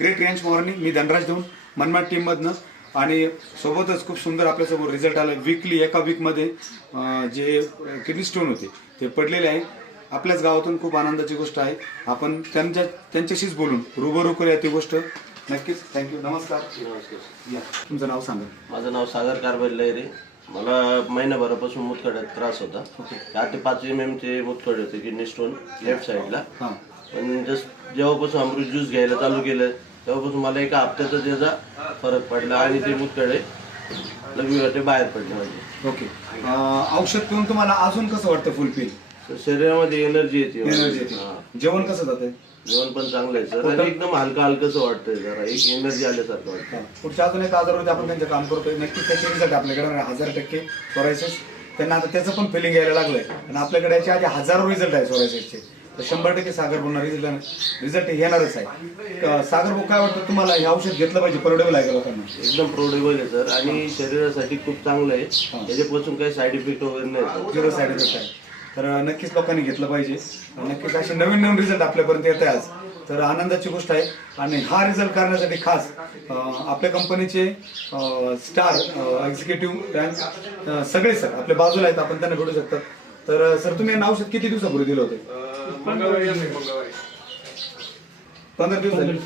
Great range morning. मी धनराज देऊन मनमाड टीममधनं आणि सोबतच खूप सुंदर आपल्यासमोर रिझल्ट आला. वीकली एका वीकमध्ये जे किडनी स्टोन होते ते पडलेले आहे. आपल्याच गावातून खूप आनंदाची गोष्ट आहे. आपण त्यांच्याशीच बोलून रुबरू करूया ती गोष्ट. नक्कीच. थँक्यू. नमस्कार. नमस्कार. या तुमचं नाव सांगा. माझं नाव सागर कारभारी लहरे. मला महिनाभरापासून मुतखड्यात त्रास होता. 4 ते 5 mm चे मुतखडे होते, किडनी स्टोन लेफ्ट साईडला. पण जस्ट जेव्हापासून अमृत ज्यूस घ्यायला चालू केलं तेव्हापासून मला एका हप्त्याचा त्याचा फरक पडला आणि ते मुतखडे लगेच बाहेर पडले माझे. ओके. औषध पिऊन तुम्हाला अजून कसं वाटतं? फुलफिल शरीरामध्ये एनर्जी येते. एनर्जी येते. जेवण कसं जातंय? जेवण पण चांगलं आहे सर आणि एकदम हलका हलकंच वाटतंय. जरा एक एनर्जी आल्यासारखं वाटतं. पुढच्या अजून एक आजारावरती आपण त्यांचं काम करतोय. नक्कीच त्याचे रिझल्ट आपल्याकडे 1000% सोरायसिस. त्यांना आता त्याचं पण फिलिंग यायला लागलंय आणि आपल्याकडे याच्या आधी हजारो रिझल्ट आहे सोरायसिसचे. तर 100% सागर भाऊंना रिझल्ट येणारच आहे. सागर भाऊ, काय वाटतं तुम्हाला? हे औषध घेतलं पाहिजे? परवडेबल आहे का लोकांना? एकदम प्रोडेबल आहे सर आणि शरीरासाठी खूप चांगलं आहे. त्याच्यापासून काही साईड इफेक्ट वगैरे नाही. 0 साईड इफेक्ट आहे. तर नक्कीच लोकांनी घेतलं पाहिजे. नक्कीच असे नवीन नवीन रिझल्ट आपल्यापर्यंत येत आहे आज. तर आनंदाची गोष्ट आहे. आणि हा रिझल्ट करण्यासाठी खास आपल्या कंपनीचे स्टार एक्झिक्युटिव्ह रँक सगळे सर आपल्या बाजूला आहेत. आपण त्यांना भेटू शकतात. तर सर, तुम्ही यांना औषध किती दिवसापूर्वी दिलं होतं? 15 दिवस झाले.